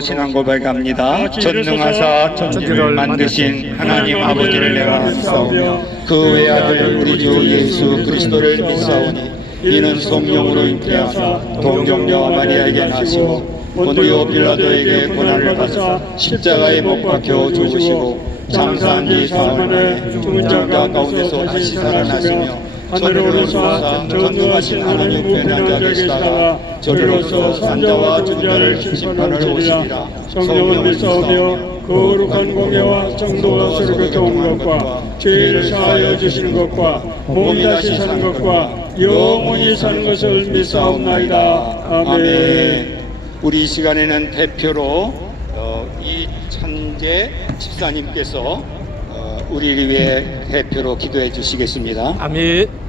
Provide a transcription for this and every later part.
신앙 고백합니다. 전능하사 천지를 만드신 하나님 아버지를 내가 믿사오며 그 외아들 우리 주 예수 그리스도를 믿사오니 이는 성령으로 잉태하사 동정녀 마리아에게 나시고 본디오 빌라도에게 고난을 받으사 십자가에 못 박혀 죽으시고 장사한 지 사흘 만에 죽은 자 가운데서 다시 살아나시며 하늘로 올라사 전능하신 하나님 우편에 앉아 계시다가 저리로서 산자와 전자를 심판하러 오시리라. 성령을 믿사오며 거룩한 공예와 정도가 서로 교통하는 것과 죄를 사하여 주시는 것과 몸이 다시 사는 것과 영원히 사는 것을 믿사옵나이다. 아멘. 우리 이 시간에는 대표로 이찬재 집사님께서 우리를 위해 대표로 기도해 주시겠습니다. 아멘.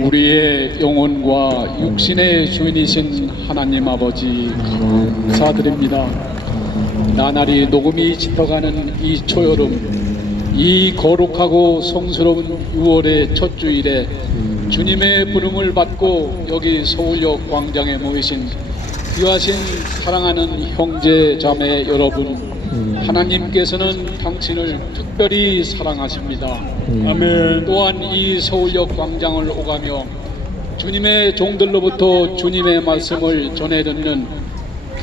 우리의 영혼과 육신의 주인이신 하나님 아버지 감사드립니다. 나날이 녹음이 짙어가는 이 초여름, 이 거룩하고 성스러운 6월의 첫 주일에 주님의 부름을 받고 여기 서울역 광장에 모이신 귀하신 사랑하는 형제 자매 여러분, 하나님께서는 당신을 특별히 사랑하십니다. 아멘. 또한 이 서울역 광장을 오가며 주님의 종들로부터 주님의 말씀을 전해 듣는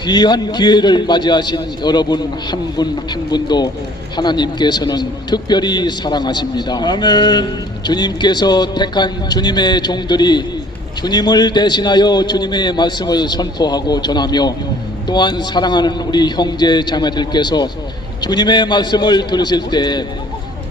귀한 기회를 맞이하신 여러분 한 분 한 분도 하나님께서는 특별히 사랑하십니다. 아멘. 주님께서 택한 주님의 종들이 주님을 대신하여 주님의 말씀을 선포하고 전하며 또한 사랑하는 우리 형제 자매들께서 주님의 말씀을 들으실 때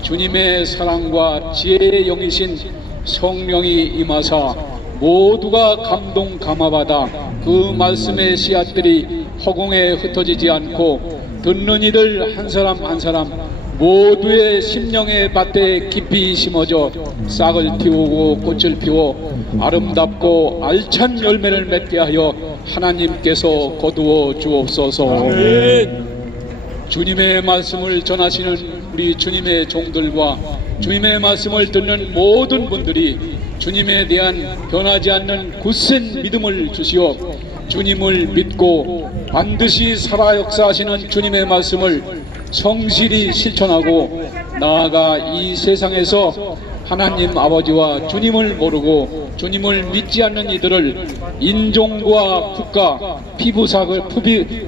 주님의 사랑과 지혜의 영이신 성령이 임하사 모두가 감동 감화받아 그 말씀의 씨앗들이 허공에 흩어지지 않고 듣는 이들 한 사람 한 사람 모두의 심령의 밭에 깊이 심어져 싹을 틔우고 꽃을 피워 아름답고 알찬 열매를 맺게 하여 하나님께서 거두어 주옵소서. 아멘. 주님의 말씀을 전하시는 우리 주님의 종들과 주님의 말씀을 듣는 모든 분들이 주님에 대한 변하지 않는 굳센 믿음을 주시어 주님을 믿고 반드시 살아 역사하시는 주님의 말씀을 성실히 실천하고 나아가 이 세상에서 하나님 아버지와 주님을 모르고 주님을 믿지 않는 이들을 인종과 국가,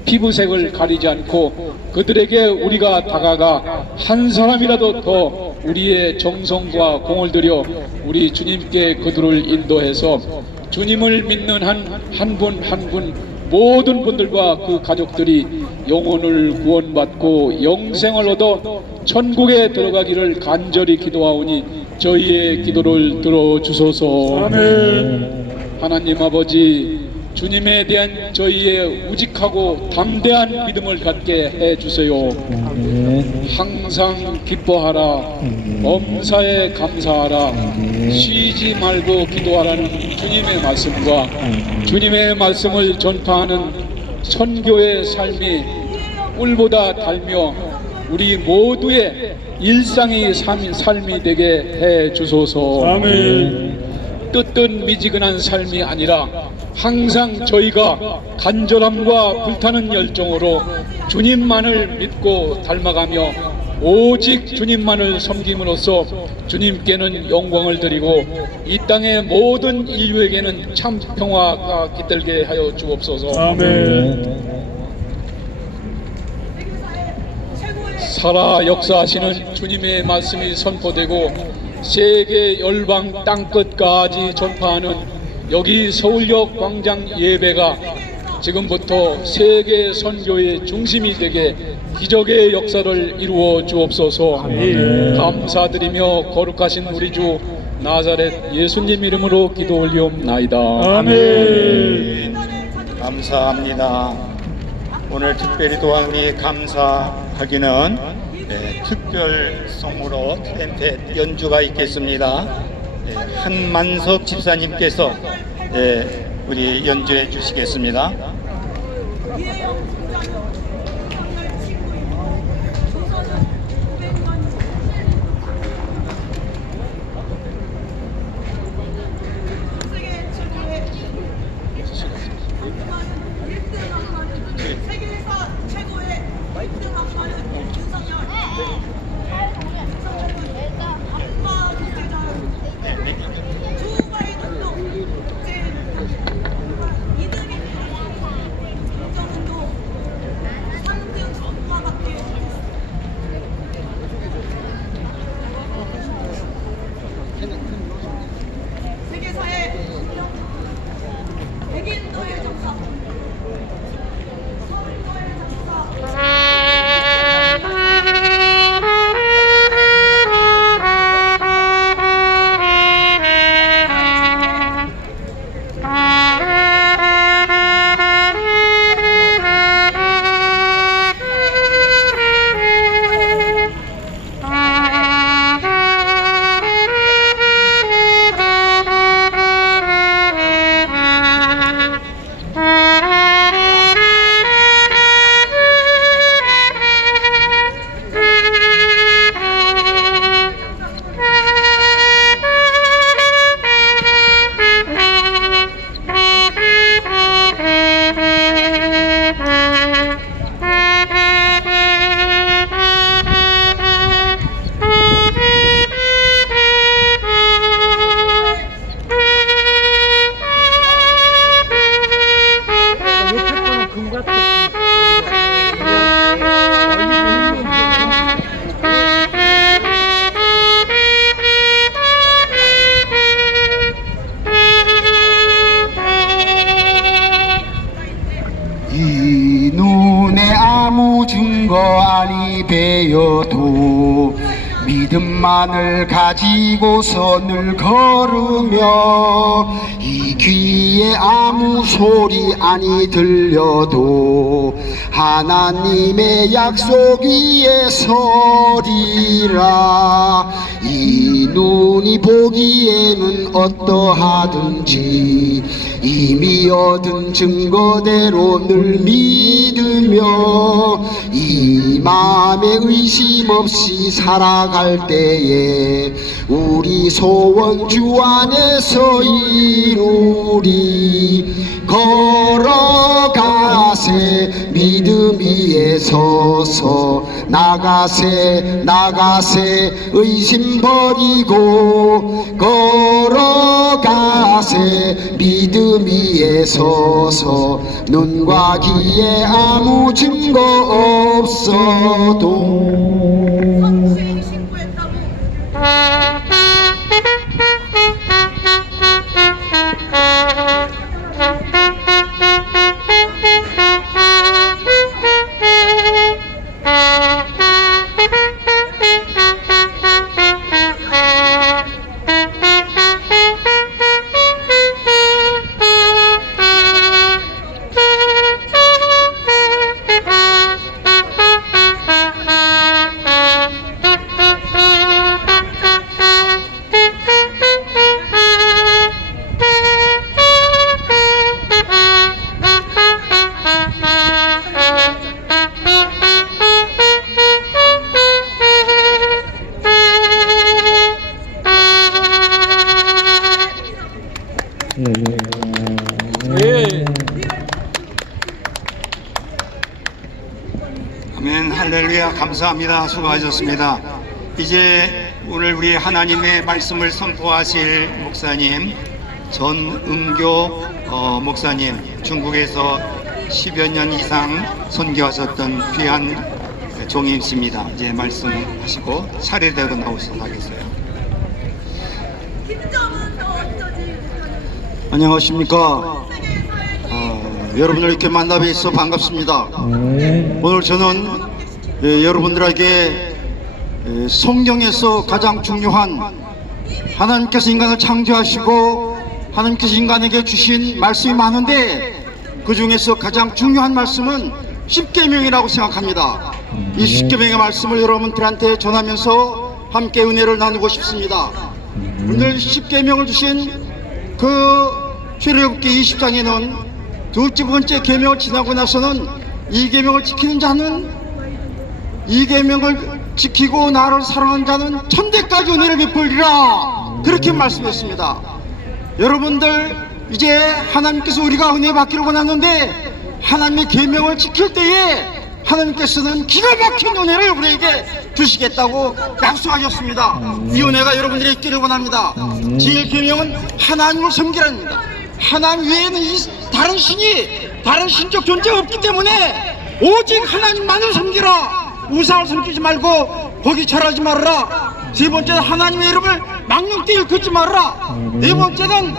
피부색을 가리지 않고 그들에게 우리가 다가가 한 사람이라도 더 우리의 정성과 공을 들여 우리 주님께 그들을 인도해서 주님을 믿는 한 분 한 분 모든 분들과 그 가족들이 영혼을 구원받고 영생을 얻어 천국에 들어가기를 간절히 기도하오니 저희의 기도를 들어주소서. 아멘. 하나님 아버지, 주님에 대한 저희의 우직하고 담대한 믿음을 갖게 해주세요. 항상 기뻐하라, 범사에 감사하라, 쉬지 말고 기도하라는 주님의 말씀과 주님의 말씀을 전파하는 선교의 삶이 꿀보다 달며 우리 모두의 일상이 삶이 되게 해 주소서. 아멘. 뜨뜻 미지근한 삶이 아니라 항상 저희가 간절함과 불타는 열정으로 주님만을 믿고 닮아가며 오직 주님만을 섬김으로써 주님께는 영광을 드리고 이 땅의 모든 인류에게는 참 평화가 깃들게 하여 주옵소서. 아멘. 살아 역사하시는 주님의 말씀이 선포되고 세계 열방 땅끝까지 전파하는 여기 서울역 광장 예배가 지금부터 세계 선교의 중심이 되게 기적의 역사를 이루어 주옵소서. 아멘. 감사드리며 거룩하신 우리 주 나사렛 예수님 이름으로 기도 올리옵나이다. 아멘. 감사합니다. 오늘 특별히 도와주니 감사하기는 특별송으로 트럼펫 연주가 있겠습니다. 한만석 집사님께서 우리 연주해 주시겠습니다. 증거 아니 배워도 믿음만을 가지고서 늘 걸으며 이 귀에 아무 소리 아니 들려도 하나님의 약속 위에 서리라. 이 눈이 보기에는 어떠하든지 이미 얻은 증거대로 늘 믿으며 이 마음에 의심 없이 살아갈 때에 우리 소원 주 안에서 이루리. 걸어가세 믿음 위에 서서 나가세 의심 버리고 걸어가세 믿음 위에 서서 눈과 귀에 아무 증거 없어도 아멘. 할렐루야. 감사합니다. 수고하셨습니다. 이제 오늘 우리 하나님의 말씀을 선포하실 목사님 전은교 목사님, 중국에서 10여 년 이상 선교하셨던 귀한 종이십니다. 이제 말씀하시고 차례대로 나오시도록 하겠어요. 안녕하십니까. 여러분을 이렇게 만나 뵈서 반갑습니다. 오늘 저는 여러분들에게 성경에서 가장 중요한 하나님께서 인간을 창조하시고 하나님께서 인간에게 주신 말씀이 많은데 그 중에서 가장 중요한 말씀은 십계명이라고 생각합니다. 이 십계명의 말씀을 여러분들한테 전하면서 함께 은혜를 나누고 싶습니다. 오늘 십계명을 주신 그 출애굽기 20장에는 둘째 번째 계명을 지나고 나서는 이 계명을 지키는 자는 이 계명을 지키고 나를 사랑하는 자는 천대까지 은혜를 베풀리라, 그렇게 말씀했습니다. 여러분들, 이제 하나님께서 우리가 은혜 받기를 원하는데 하나님의 계명을 지킬 때에 하나님께서는 기가 막힌 은혜를 우리에게 주시겠다고 약속하셨습니다. 이 은혜가 여러분들에게 있기를 원합니다. 제 계명은 하나님을 섬기랍니다. 하나님 외에는 다른 신적 존재가 없기 때문에 오직 하나님만을 섬기라. 우상을 섬기지 말고 거기 절하지 말아라. 세 번째는 하나님의 이름을 망령되이 일컫지 말아라. 네 번째는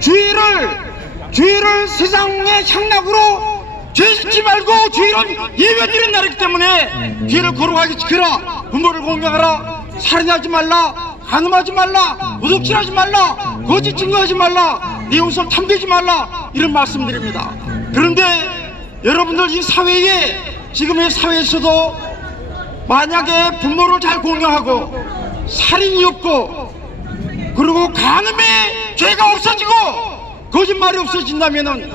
죄를 세상의 향락으로 죄짓지 말고 죄는 예배드리는 날이기 때문에 죄를 거룩하게 지켜라. 부모를 공경하라. 살인하지 말라. 간음하지 말라. 도둑질하지 말라. 거짓 증거하지 말라. 네 옷을 탐내지 말라. 이런 말씀드립니다. 그런데 여러분들, 이 사회에, 지금의 사회에서도 만약에 부모를 잘 공경하고 살인이 없고 그리고 간음의 죄가 없어지고 거짓말이 없어진다면은,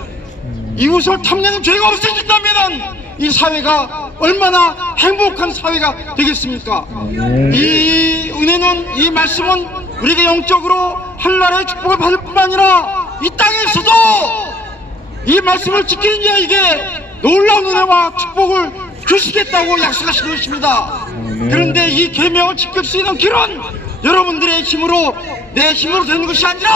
이웃을 탐내는 죄가 없어진다면은 이 사회가 얼마나 행복한 사회가 되겠습니까? 이 은혜는, 이 말씀은 우리가 영적으로 하늘나라의 축복을 받을 뿐만 아니라 이 땅에서도 이 말씀을 지키는 자에게 놀라운 은혜와 축복을 주시겠다고 약속하신 것입니다. 그런데 이 계명을 지킬 수 있는 길은 여러분들의 힘으로, 내 힘으로 되는 것이 아니라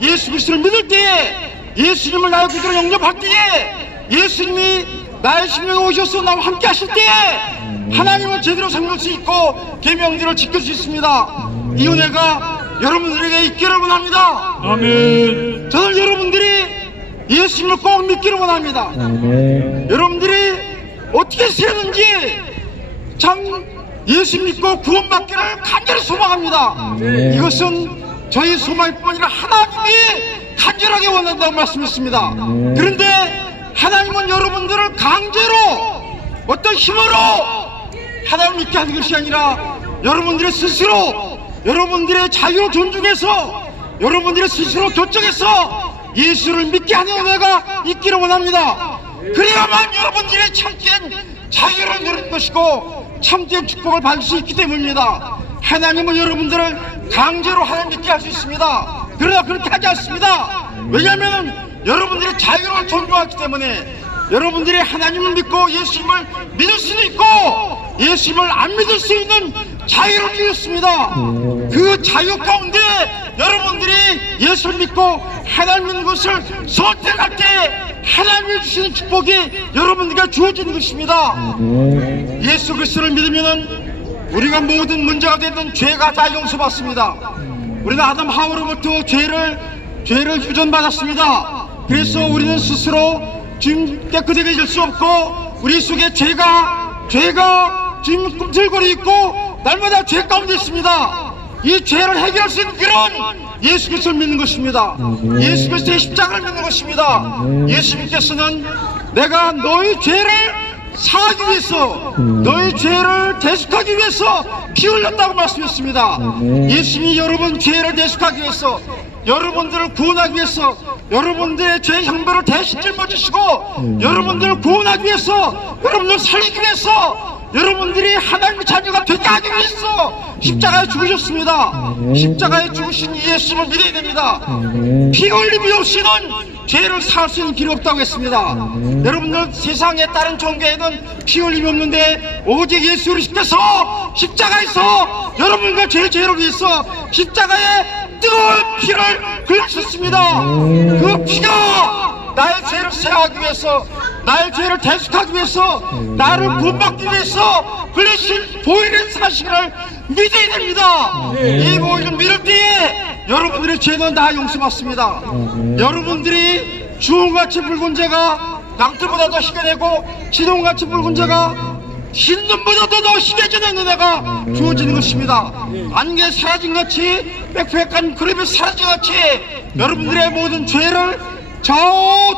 예수 그리스도를 믿을 때에, 예수님을 나의 구주로 영접할 때에, 예수님이 나의 심령에 오셔서 나와 함께 하실 때에 하나님을 제대로 섬길 수 있고 계명들을 지킬 수 있습니다. 이 은혜가 여러분들에게 있기를 원합니다. 아멘. 저는 여러분들이 예수님을 꼭 믿기를 원합니다. 아멘. 여러분들이 어떻게 해서든지 참 예수 믿고 구원받기를 간절히 소망합니다. 이것은 저희 소망일 뿐 아니라 하나님이 간절하게 원한다고 말씀했습니다. 그런데 하나님은 여러분들을 강제로 어떤 힘으로 하나님을 믿게 하는 것이 아니라 여러분들의 스스로 여러분들의 자유를 존중해서 여러분들의 스스로 결정해서 예수를 믿게 하는 은혜가 있기를 원합니다. 그래야만 여러분들이 참된 자유를 누리는 것이고 참된 축복을 받을 수 있기 때문입니다. 하나님은 여러분들을 강제로 하나님 믿게 할 수 있습니다. 그러나 그렇게 하지 않습니다. 왜냐하면 여러분들의 자유를 존중하기 때문에 여러분들이 하나님을 믿고 예수님을 믿을 수도 있고 예수님을 안 믿을 수 있는 자유를 주셨습니다. 그 자유 가운데 여러분들이 예수를 믿고 하나님 믿는 것을 선택할 때 하나님이 주시는 축복이 여러분들에게 주어지는 것입니다. 예수 그리스도를 믿으면 우리가 모든 문제가 되는 죄가 다 용서받습니다. 우리는 아담 하와로부터 죄를 유전받았습니다. 그래서 우리는 스스로 지금 깨끗하게 질 수 없고 우리 속에 죄가 지금 꿈틀거리 있고 날마다 죄 가운데 있습니다. 이 죄를 해결할 수 있는 길은 예수 그리스도를 믿는 것입니다. 예수 그리스도의 십자가를 믿는 것입니다. 예수님께서는 내가 너희 죄를 사하기 위해서 너희 죄를 대속하기 위해서 피 흘렸다고 말씀했습니다. 예수님이 여러분 죄를 대속하기 위해서 여러분들을 구원하기 위해서 여러분들의 죄 형벌을 대신 짊어지시고 여러분들을 구원하기 위해서 여러분들을 살리기 위해서 여러분들이 하나님의 자녀가 되게 하기 위해서 십자가에 죽으셨습니다. 십자가에 죽으신 예수님을 믿어야 됩니다. 피 흘림이 없이는 죄를 사할 수 있는 길이 없다고 했습니다. 여러분들 세상에 다른 종교에는 피 흘림이 없는데 오직 예수 그리스도께서 십자가에서 여러분과 제 죄를 위해서 십자가에 뜨거운 피를 흘리셨습니다. 그 피가 나의 죄를 사하기 위해서 나의 죄를 대속하기 위해서 나를 구원받기 위해서 흘리신 보이는 사실을 믿어야 됩니다. 이 보이를 믿을 때에 여러분들의 죄는 다 용서받습니다. 여러분들이 주홍같이 붉은 죄가 낭떠보다 더 희게 되고 진홍같이 붉은 죄가 흰 눈보다도 더 희게지는 은혜가 주어지는 것입니다. 안개 사라진같이 빽빽한 그림이 사라진같이 여러분들의 모든 죄를 저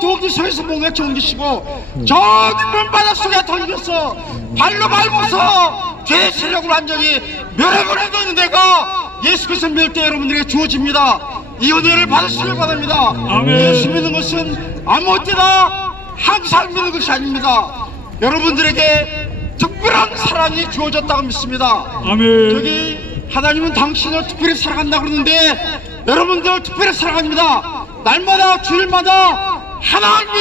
도기소에서 목에쳐 옮기시고 저 깊은 바닷속에 던져서 발로 밟아서 죄의 세력을 완전히 멸해버리는 은혜가 예수 그리스도 믿을 때 여러분들에게 주어집니다. 이 은혜를 받으시길 바랍니다. 예수 믿는 것은 아무 때나 항상 믿는 것이 아닙니다. 여러분들에게 특별한 사랑이 주어졌다고 믿습니다. 저기 하나님은 당신을 특별히 사랑한다고 그러는데 여러분들 특별히 사랑합니다. 날마다 주일마다 하나님이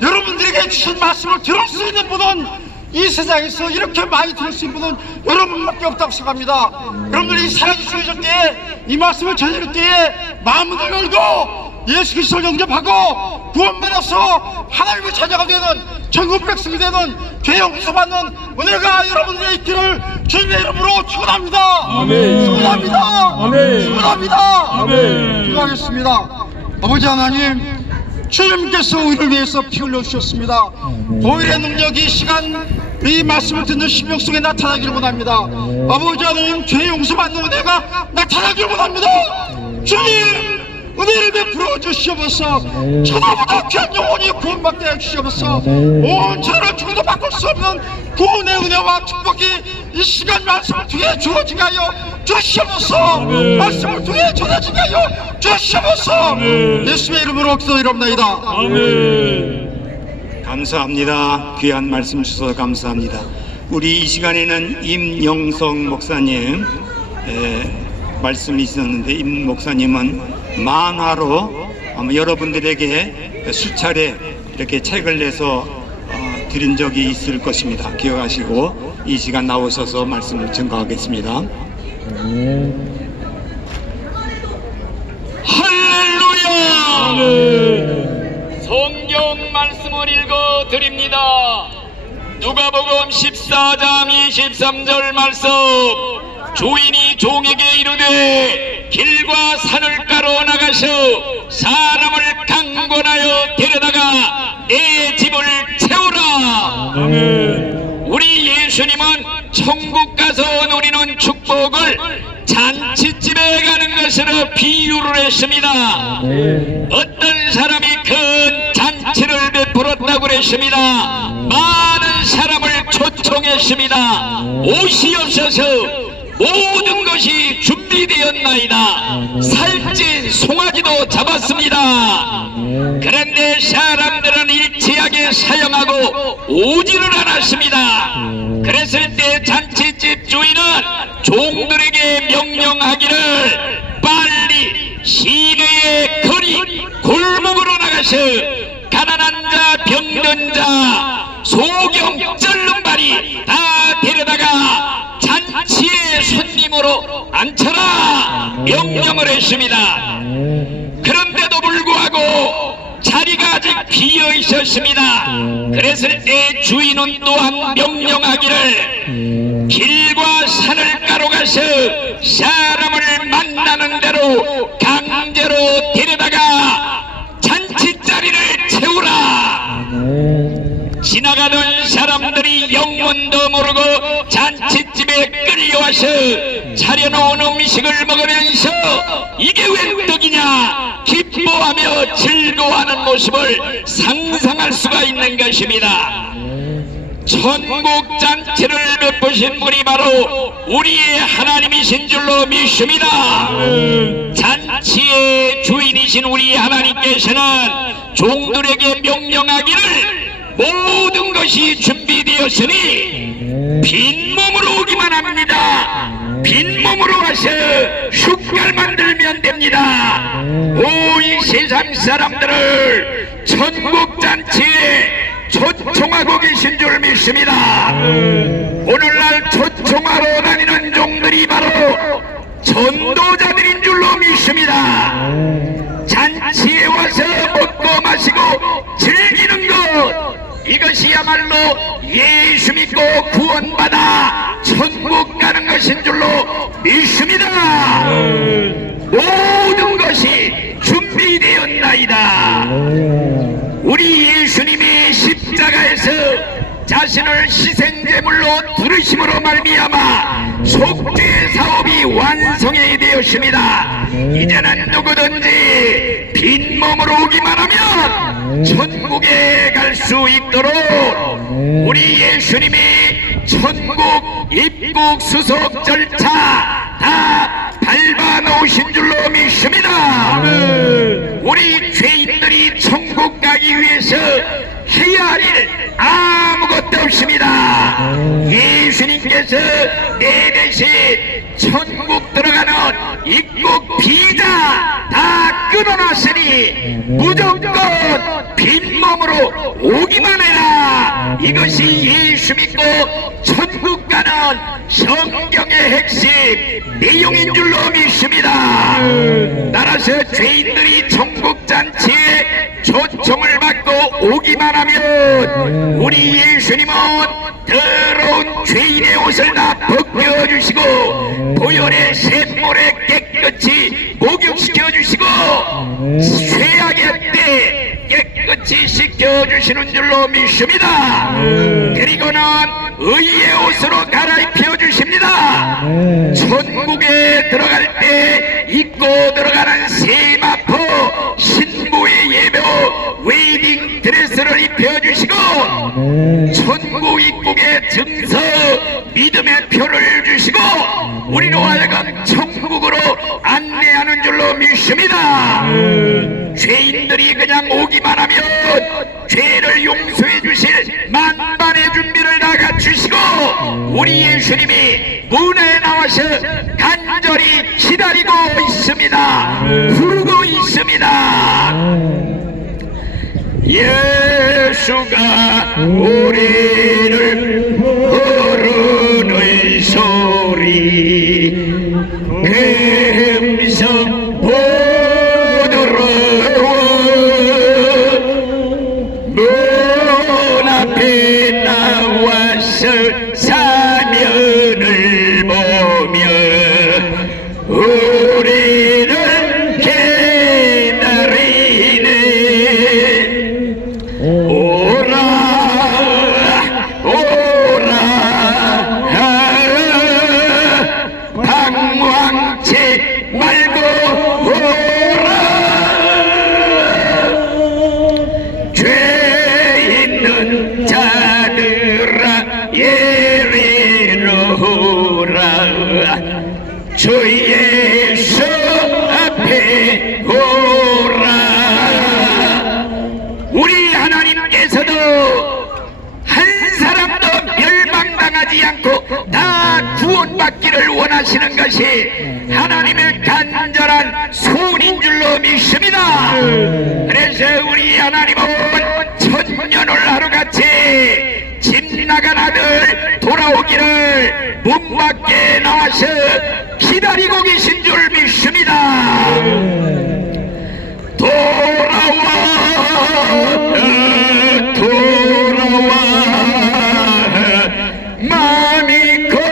여러분들에게 주신 말씀을 들을 수 있는 분은 이 세상에서 이렇게 많이 들을 수 있는 분은 여러분밖에 없다고 생각합니다. 여러분들이 사랑이 주어질 때에 이 말씀을 전할 때에 마음을 열고 예수 그리스도를 영접하고 구원받아서 하나님의 자녀가 되는 천국 백성이 되는 죄 용서받는 은혜가 여러분들의 있기를 주님의 이름으로 축원합니다. 축원합니다. 축원합니다. 기도하겠습니다. 아버지 하나님, 주님께서 우리를 위해서 피 흘려 주셨습니다. 보혈의 능력이 이 시간 이 말씀을 듣는 심령 속에 나타나기를 원합니다. 아버지 하나님, 죄 용서받는 은혜가 나타나기를 원합니다. 주님, 은혜를 베풀어 주시옵소서. 천하보다 귀한 영혼이 구원받게 해주시옵소서. 온 죄를 죽어도 바꿀 수 없는 구원의 은혜와 축복이 이 시간 말씀을 통해 주어지게 하여 주시옵소서. 말씀을 통해 전해지게 하여 주시옵소서. 예수의 이름으로 기도드립니다. 감사합니다. 귀한 말씀 주셔서 감사합니다. 우리 이 시간에는 임영성 목사님 말씀이 있었는데, 임 목사님은 만화로 아마 여러분들에게 수차례 이렇게 책을 내서 드린 적이 있을 것입니다. 기억하시고 이 시간 나오셔서 말씀을 증거하겠습니다. 할렐루야! 성경 말씀을 읽어 드립니다. 누가복음 14장 23절 말씀. 주인이 종에게 이르되 길과 산을 가로 나가서 사람을 강권하여 데려다가 내 집을 채우라. 아멘. 우리 예수님은 천국 가서 누리는 축복을 잔치집에 가는 것으로 비유를 했습니다. 네. 어떤 사람이 큰 잔치를 베풀었다고 그랬습니다. 많은 사람을 초청했습니다. 옷이 없어서 모든 것이 준비되었나이다. 살찐 송아지도 잡았습니다. 그런데 사람들은 일치하게 사용하고 오지를 않았습니다. 그랬을 때 잔치집 주인은 종들에게 명령하기를 빨리 시내의 거리 골목으로 나가서 가난한 자, 병든 자, 소경, 쩔름발이 다 데려다가 잔치의 손님으로 앉혀라 명령을 했습니다. 그런데도 불구하고 자리가 아직 비어 있었습니다. 그랬을 때 주인은 또한 명령하기를 길과 산을가로 가서 사람을 만나는 대로 강제로 데려다가 잔치자리를 채우라. 지나가던 사람들이 영문도 모르고 잔치집에 끌려와서 차려놓은 음식을 먹으면서 이게 웬 떡이냐 기뻐하며 즐거워하는 모습을 상상할 수가 있는 것입니다. 천국 잔치를 베푸신 분이 바로 우리의 하나님이신 줄로 믿습니다. 잔치의 주인이신 우리 하나님께서는 종들에게 명령하기를 모든 것이 준비되었으니 빈몸으로 오기만 합니다. 빈몸으로 와서 숟갈 만들면 됩니다. 온 세상 사람들을 천국 잔치에 초청하고 계신 줄 믿습니다. 오늘날 초청하러 다니는 종들이 바로 전도자들인 줄로 믿습니다. 잔치에 와서 먹고 마시고 즐기는 것, 이것이야말로 예수 믿고 구원받아 천국 가는 것인 줄로 믿습니다. 모든 것이 준비되었나이다. 우리 예수님이 십자가에서 자신을 희생제물로 두르심으로 말미암아 속죄 사업이 완성이 되었습니다. 이제는 누구든지 빈몸으로 오기만 하면 천국에 갈 수 있도록 우리 예수님이 천국 입국 수속 절차 다 밟아 놓으신 줄로 믿습니다. 우리 죄인들이 천국 가기 위해서 해야 할 일 아무것도 없습니다. 예수님께서 내 대신 천국 들어가는 입국 비자 다 끊어놨으니 무조건 빈몸으로 오기만 해라. 이것이 예수 믿고 천국 가는 성경의 핵심 내용인 줄로 믿습니다. 따라서 죄인들이 천국 잔치에 초청을 받고 오기만 하면 우리 예수님은 더러운 죄인의 옷을 다 벗겨주시고 보혈의 샘물에 깨끗이 목욕시켜주시고 죄악의 때 깨끗이 씻겨주시는 줄로 믿습니다. 그리고는 의의 옷으로 갈아입혀 주십니다. 천국에 들어갈 때 입고 들어가는 세마포 신부의 예배 웨딩 드레스를 입혀주시고 천국 입국의 증서 믿음의 표를 주시고 우리로 하여금 천국으로 안내하는 줄로 믿습니다. 죄인들이 그냥 오기만 하면 죄를 용서해 주실 만반의 준비를 다 갖추시고 우리 예수님이 문에 나와서 간절히 기다리고 있습니다. 부르고 있습니다. 예수가 우리를 부르는 소리 금성 부드러워 문 앞에 나와서 사면을 보며 우리를 기다리네. 오라 예리로라 주 예수 앞에 오라. 우리 하나님께서도 한 사람도 멸망당하지 않고 다 구원받기를 원하시는 것이 하나님의 간절한 소원인 줄로 믿습니다. 그래서 우리 하나님은 천년을 하루같이 집 나간 아들 돌아오기를 문 밖에 나와서 기다리고 계신 줄 믿습니다. 돌아와 마음이 고하니여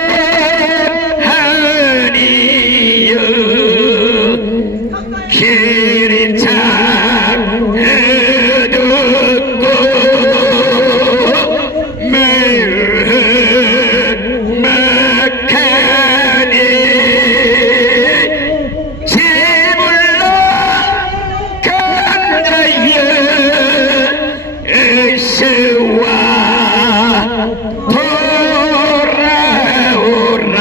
길이 참 어둡고 막하니 제물로 간자여 어서와 돌아오라.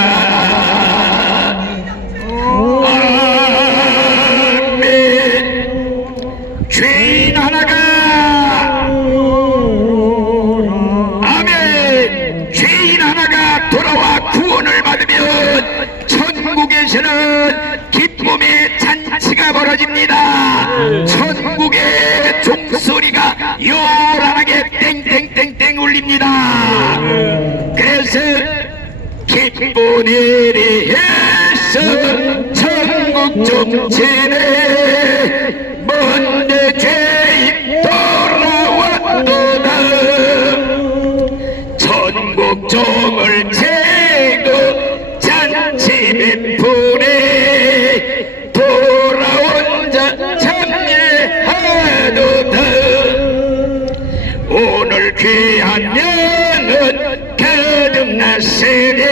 아멘. 죄인 하나가 아멘. 죄인 하나가 돌아와 구원을 받으면 천국에서는 기쁨의 잔치가 벌어집니다. 천국의 종소리가 요란하게 땡땡땡땡 울립니다. 그래서 기쁨의 해서 천국 종체네 먼데 죄인 돌아왔도다. 천국 종을 채고 잔치 베푸네 돌아온 자 참여하도다. 오늘 귀한 영은 거듭났으니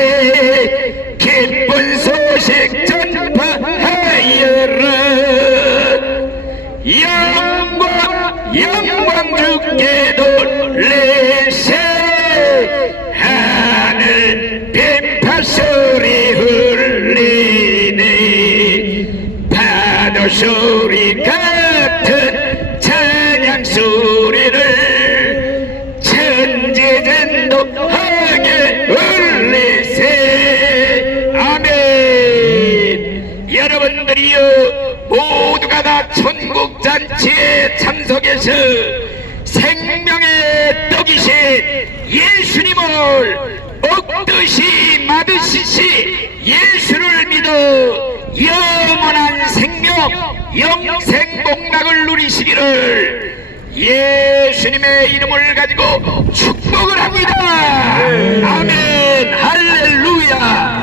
기쁜 소식 전파하여라. 영광 주께 돌리세. 하늘 뱀파 소리 흘리니 파도 소리 같은 찬양 소리를 천지전도하게 흘리세. 아멘. 여러분들이여 모두가 다 천국 잔치에 참석해서 생명의 떡이신 예수님을 먹듯이 마듯이 예수를 믿어 영원한 생명 영생 복락을 누리시기를 예수님의 이름을 가지고 축복을 합니다. 아멘. 할렐루야.